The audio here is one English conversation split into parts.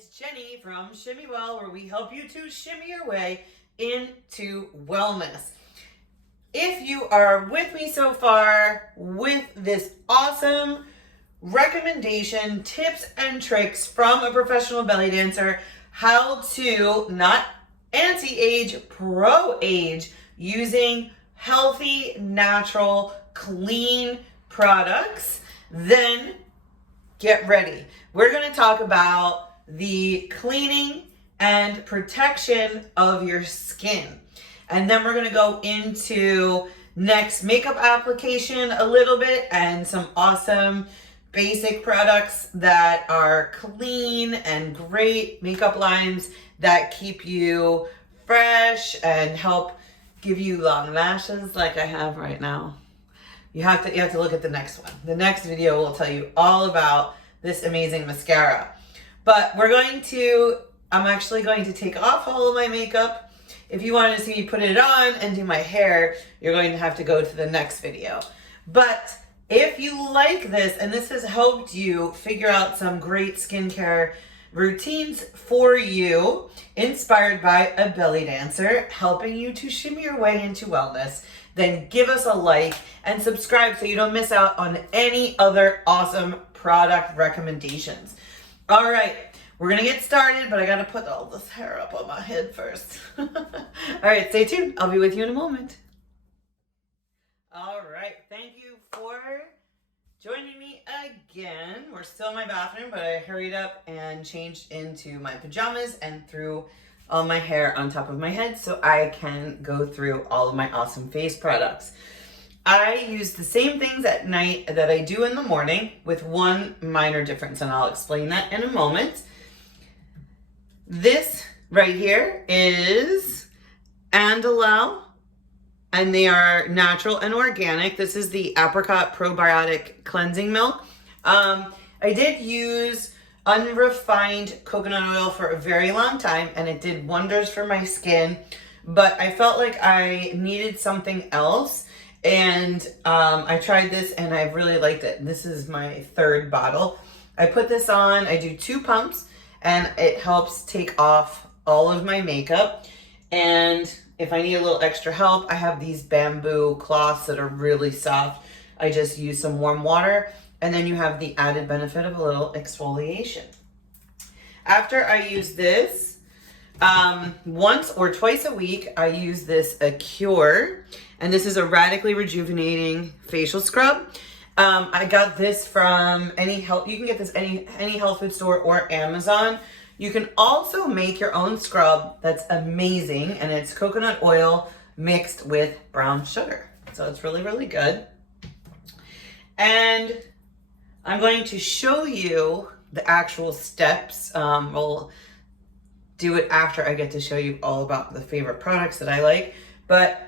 it's Jenny from Shimmy, where we help you to shimmy your way into wellness. If you are with me so far with this awesome recommendation, tips and tricks from a professional belly dancer, how to not anti-age, pro-age, using healthy, natural, clean products, then get ready. We're going to talk about the cleaning and protection of your skin. And then we're going to go into next makeup application a little bit and some awesome basic products that are clean and great makeup lines that keep you fresh and help give you long lashes like I have right now. You have to look at the next one. The next video will tell you all about this amazing mascara. But I'm actually going to take off all of my makeup. If you want to see me put it on and do my hair, you're going to have to go to the next video. But if you like this and this has helped you figure out some great skincare routines for you, inspired by a belly dancer, helping you to shimmy your way into wellness, then give us a like and subscribe so you don't miss out on any other awesome product recommendations. All right, we're gonna get started, but I gotta put all this hair up on my head first. All right, stay tuned. I'll be with you in a moment. All right, thank you for joining me again. We're still in my bathroom, but I hurried up and changed into my pajamas and threw all my hair on top of my head so I can go through all of my awesome face products. I use the same things at night that I do in the morning with one minor difference, and I'll explain that in a moment. This right here is Andalou, and they are natural and organic. This is the apricot probiotic cleansing milk. I did use unrefined coconut oil for a very long time, and it did wonders for my skin, but I felt like I needed something else. And I tried this and I really liked it. This is my third bottle. I put this on, I do 2 pumps, and it helps take off all of my makeup. And if I need a little extra help, I have these bamboo cloths that are really soft. I just use some warm water, and then you have the added benefit of a little exfoliation. After I use this, once or twice a week, I use this Cure. And this is a radically rejuvenating facial scrub. I got this from you can get this any health food store or Amazon. You can also make your own scrub that's amazing, and it's coconut oil mixed with brown sugar. So it's really, really good. And I'm going to show you the actual steps. We'll do it after I get to show you all about the favorite products that I like. But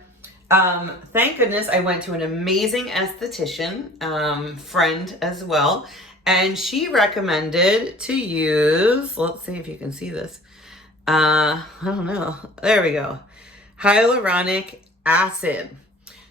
thank goodness I went to an amazing esthetician, friend as well, and she recommended to use, let's see if you can see this. I don't know. There we go. Hyaluronic acid.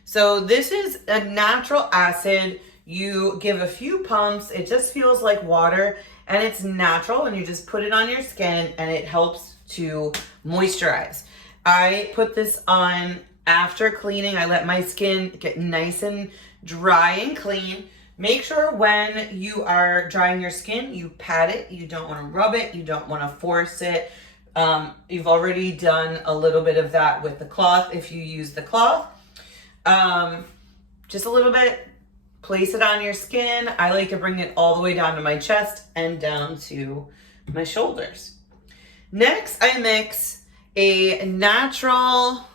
So this is a natural acid. You give a few pumps. It just feels like water, and it's natural, and you just put it on your skin and it helps to moisturize. I put this on after cleaning. I let my skin get nice and dry and clean. Make sure when you are drying your skin, you pat it. You don't want to rub it. You don't want to force it. You've already done a little bit of that with the cloth if you use the cloth. Just a little bit. Place it on your skin. I like to bring it all the way down to my chest and down to my shoulders. Next, I mix a natural...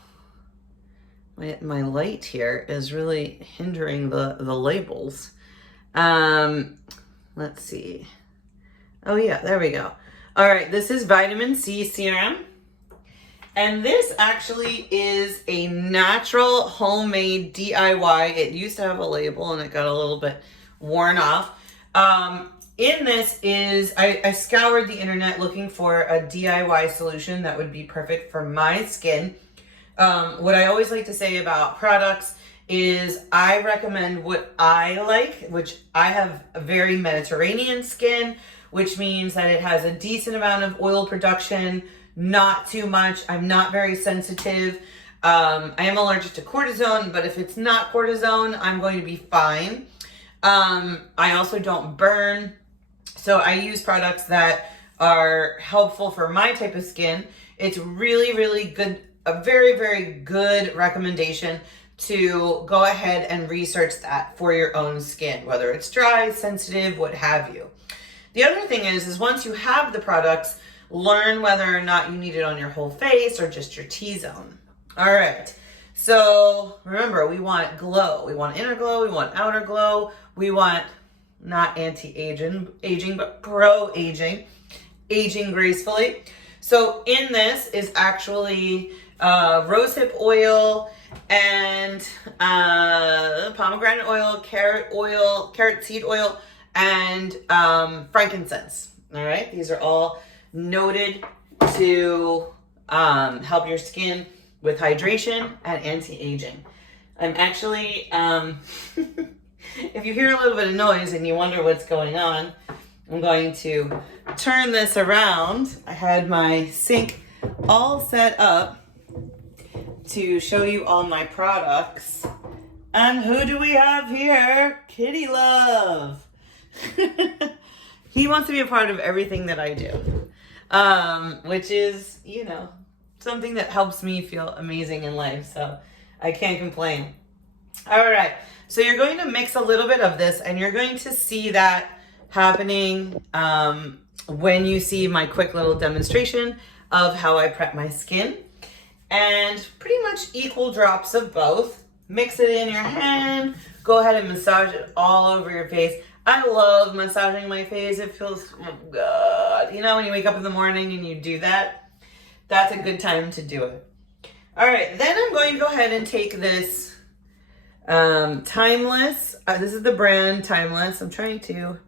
My light here is really hindering the labels. Let's see. Oh yeah, there we go. All right, this is vitamin C serum. And this actually is a natural homemade DIY. It used to have a label and it got a little bit worn off. In this is, I scoured the internet looking for a DIY solution that would be perfect for my skin. What I always like to say about products is I recommend what I like, which I have a very Mediterranean skin, which means that it has a decent amount of oil production, not too much. I'm not very sensitive. I am allergic to cortisone, but if it's not cortisone, I'm going to be fine. I also don't burn. So I use products that are helpful for my type of skin. It's really, really good, a very, very good recommendation to go ahead and research that for your own skin, whether it's dry, sensitive, what have you. The other thing is once you have the products, learn whether or not you need it on your whole face or just your T-zone. All right. So remember, we want glow. We want inner glow. We want outer glow. We want not anti-aging, but pro-aging, aging gracefully. So in this is actually rosehip oil and pomegranate oil, carrot seed oil, and frankincense. All right. These are all noted to help your skin with hydration and anti-aging. I'm actually, if you hear a little bit of noise and you wonder what's going on, I'm going to turn this around. I had my sink all set up to show you all my products. And who do we have here? Kitty Love. He wants to be a part of everything that I do, which is, you know, something that helps me feel amazing in life. So I can't complain. All right. So you're going to mix a little bit of this, and you're going to see that happening when you see my quick little demonstration of how I prep my skin. And pretty much equal drops of both. Mix it in your hand. Go ahead and massage it all over your face. I love massaging my face. It feels good. You know, when you wake up in the morning and you do that, that's a good time to do it. All right, then I'm going to go ahead and take this Timeless. This is the brand Timeless. I'm trying to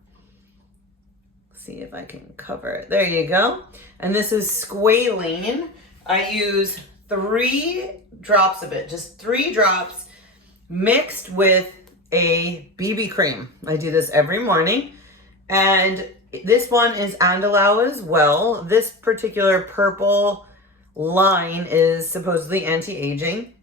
see if I can cover it. There you go. And this is squalene. I use 3 drops of it, just 3 drops mixed with a BB cream. I do this every morning. And this one is Andalou as well. This particular purple line is supposedly anti-aging.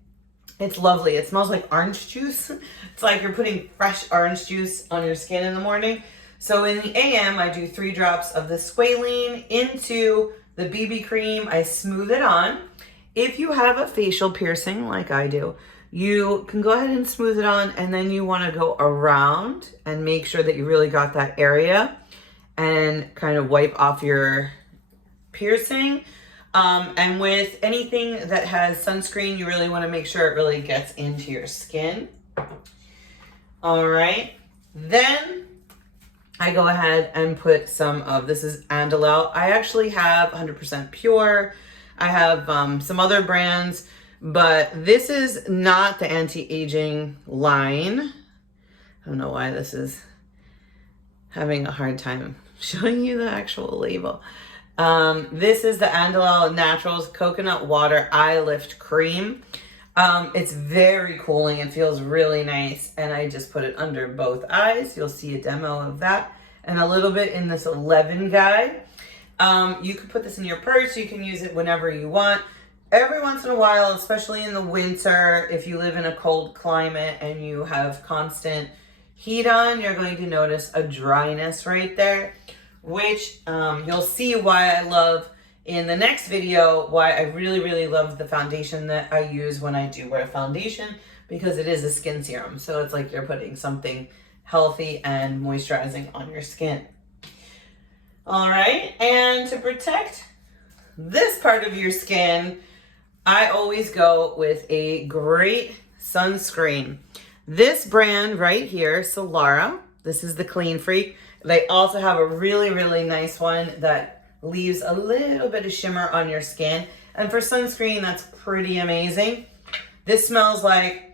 It's lovely. It smells like orange juice. It's like you're putting fresh orange juice on your skin in the morning. So in the AM, I do 3 drops of the squalene into the BB cream. I smooth it on. If you have a facial piercing like I do, you can go ahead and smooth it on, and then you want to go around and make sure that you really got that area and kind of wipe off your piercing. And with anything that has sunscreen, you really want to make sure it really gets into your skin. All right. Then I go ahead and put some of, this is Andalou. I actually have 100% pure. I have some other brands, but this is not the anti-aging line. I don't know why this is having a hard time showing you the actual label. This is the Andalou Naturals Coconut Water Eye Lift Cream. It's very cooling. It feels really nice. And I just put it under both eyes. You'll see a demo of that. And a little bit in this 11 guide. You can put this in your purse. You can use it whenever you want. Every once in a while, especially in the winter, if you live in a cold climate and you have constant heat on, you're going to notice a dryness right there, which you'll see why I love in the next video, why I really, really love the foundation that I use when I do wear foundation, because it is a skin serum. So it's like you're putting something healthy and moisturizing on your skin. All right, and to protect this part of your skin, I always go with a great sunscreen. This brand right here, Solara, this is the Clean Freak. They also have a really, really nice one that leaves a little bit of shimmer on your skin. And for sunscreen, that's pretty amazing. This smells like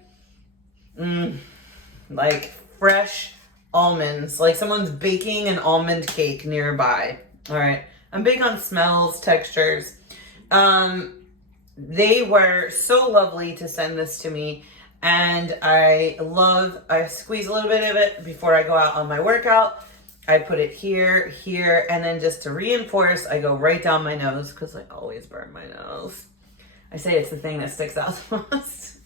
fresh almonds, like someone's baking an almond cake nearby. All right, I'm big on smells, textures. They were so lovely to send this to me, and I squeeze a little bit of it before I go out on my workout, I put it here, here, and then just to reinforce, I go right down my nose because I always burn my nose. I say it's the thing that sticks out the most.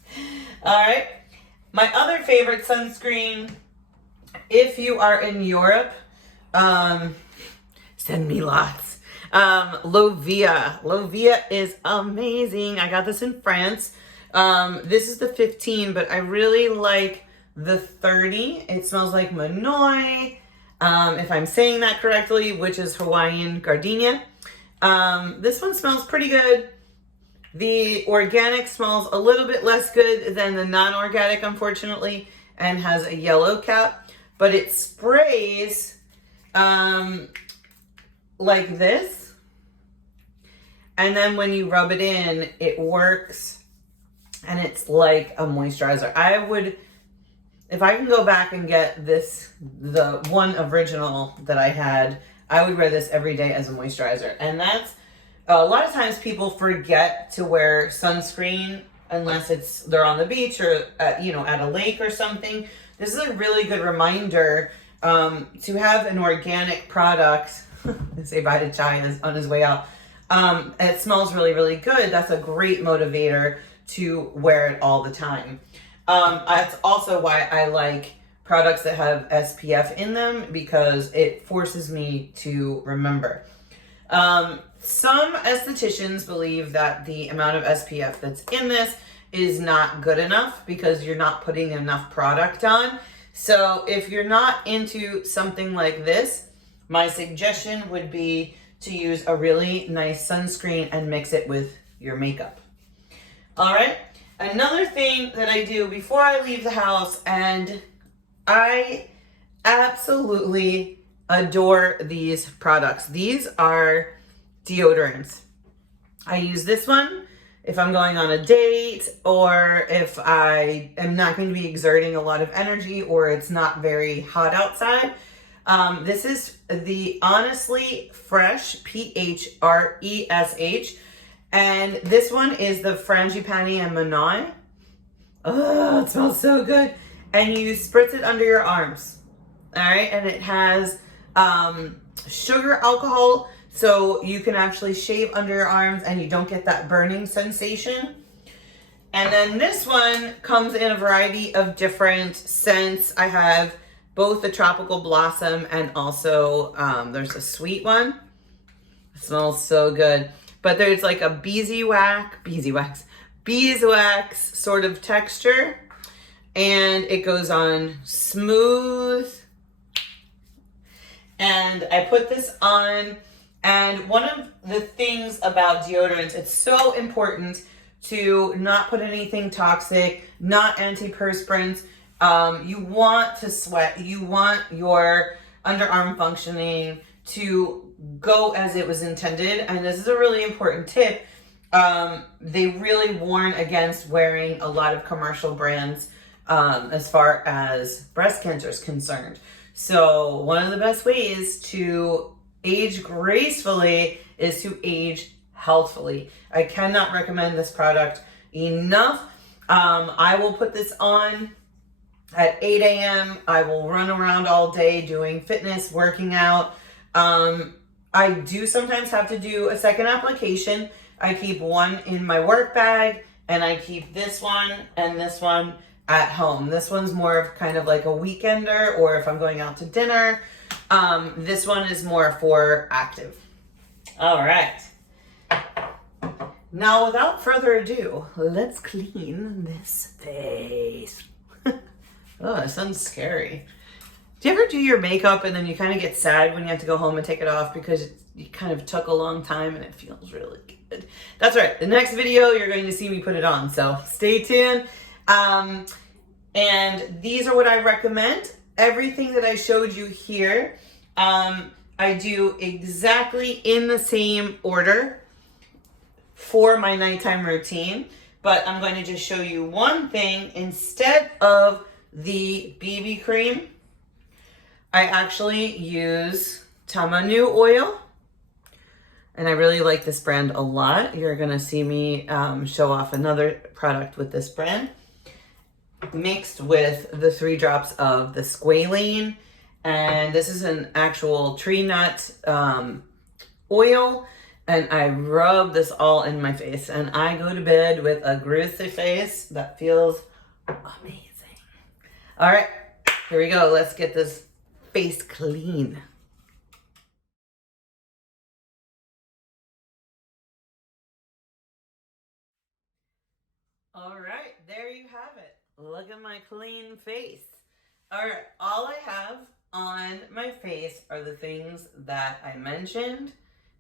All right. My other favorite sunscreen, if you are in Europe, send me lots. Lovia. Lovia is amazing. I got this in France. This is the 15, but I really like the 30. It smells like Manoi, if I'm saying that correctly, which is Hawaiian gardenia. This one smells pretty good. The organic smells a little bit less good than the non-organic, unfortunately, and has a yellow cap, but it sprays like this. And then when you rub it in, it works and it's like a moisturizer. I would, if I can go back and get this, the one original that I had, I would wear this every day as a moisturizer. And that's, a lot of times people forget to wear sunscreen unless they're on the beach or at a lake or something. This is a really good reminder to have an organic product. Say bye to Chai on his way out. It smells really, really good. That's a great motivator to wear it all the time. That's also why I like products that have SPF in them, because it forces me to remember. Some estheticians believe that the amount of SPF that's in this is not good enough because you're not putting enough product on. So if you're not into something like this, my suggestion would be to use a really nice sunscreen and mix it with your makeup. All right. Another thing that I do before I leave the house, and I absolutely adore these products. These are deodorants. I use this one if I'm going on a date, or if I am not going to be exerting a lot of energy, or it's not very hot outside. This is the Honestly Fresh, PHRESH, and this one is the Frangipani and Manoi. Oh, it smells so good. And you spritz it under your arms. All right, and it has sugar alcohol, so you can actually shave under your arms and you don't get that burning sensation. And then this one comes in a variety of different scents. I have both the tropical blossom and also there's a sweet one. It smells so good. But there's like a beeswax sort of texture. And it goes on smooth. And I put this on, and one of the things about deodorants, it's so important to not put anything toxic, not antiperspirants. You want to sweat. You want your underarm functioning to go as it was intended. And this is a really important tip. They really warn against wearing a lot of commercial brands as far as breast cancer is concerned. So one of the best ways to age gracefully is to age healthfully. I cannot recommend this product enough. I will put this on at 8 a.m. I will run around all day doing fitness, working out. I do sometimes have to do a second application. I keep one in my work bag, and I keep this one and this one at home. This one's more of kind of like a weekender, or if I'm going out to dinner. This one is more for active. All right. Now, without further ado, let's clean this face. Oh, it sounds scary. Do you ever do your makeup and then you kind of get sad when you have to go home and take it off because you kind of took a long time and it feels really good? That's right. The next video, you're going to see me put it on. So stay tuned. And these are what I recommend. Everything that I showed you here, I do exactly in the same order for my nighttime routine. But I'm going to just show you one thing. Instead of the BB cream, I actually use Tamanu oil. And I really like this brand a lot. You're going to see me show off another product with this brand, mixed with the 3 drops of the squalane And this is an actual tree nut oil. And I rub this all in my face. And I go to bed with a greasy face that feels amazing. All right, here we go. Let's get this face clean. All right, there you have it. Look at my clean face. All right, all I have on my face are the things that I mentioned,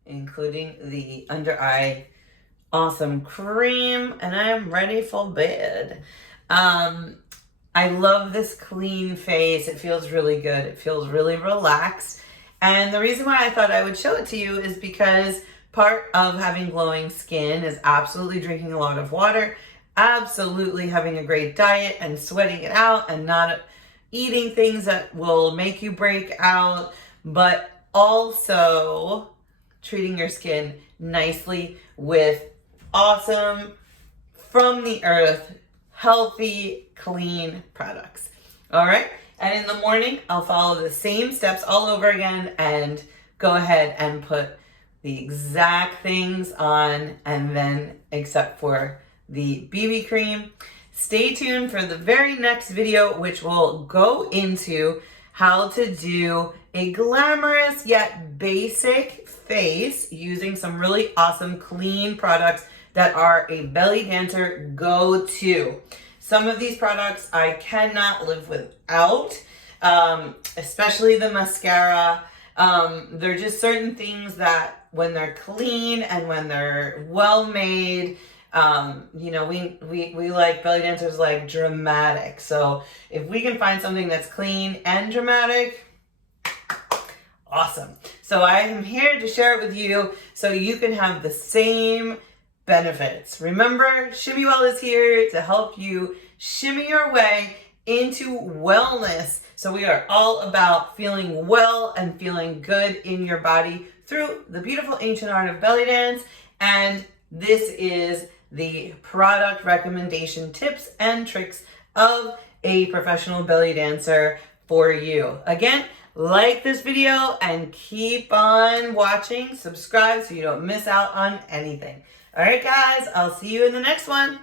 including the under eye awesome cream, and I'm ready for bed. I love this clean face. It feels really good. It feels really relaxed. And the reason why I thought I would show it to you is because part of having glowing skin is absolutely drinking a lot of water, absolutely having a great diet and sweating it out and not eating things that will make you break out, but also treating your skin nicely with awesome, from the earth, healthy, clean products. All right. And in the morning, I'll follow the same steps all over again and go ahead and put the exact things on, and then except for the BB cream. Stay tuned for the very next video, which will go into how to do a glamorous yet basic face using some really awesome clean products that are a belly dancer go-to. Some of these products I cannot live without, especially the mascara. They're just certain things that when they're clean and when they're well made, you know, we like belly dancers like dramatic. So if we can find something that's clean and dramatic, awesome. So I am here to share it with you so you can have the same benefits. Remember, Shimmy Well is here to help you shimmy your way into wellness. So we are all about feeling well and feeling good in your body through the beautiful ancient art of belly dance. And this is the product recommendation tips and tricks of a professional belly dancer for you. Again, like this video and keep on watching. Subscribe so you don't miss out on anything. All right, guys, I'll see you in the next one.